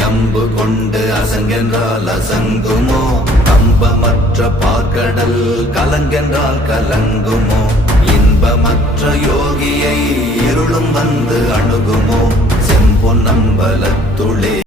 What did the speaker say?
அம்பு கொண்டு அசங்கென்றால் அசங்குமோ கம்பமற்ற பார்க்கடல் கலங்கென்றால் கலங்குமோ இன்பமற்ற யோகியை இருளும் வந்து அணுகுமோ செம்பொன்னம்பலத்துளே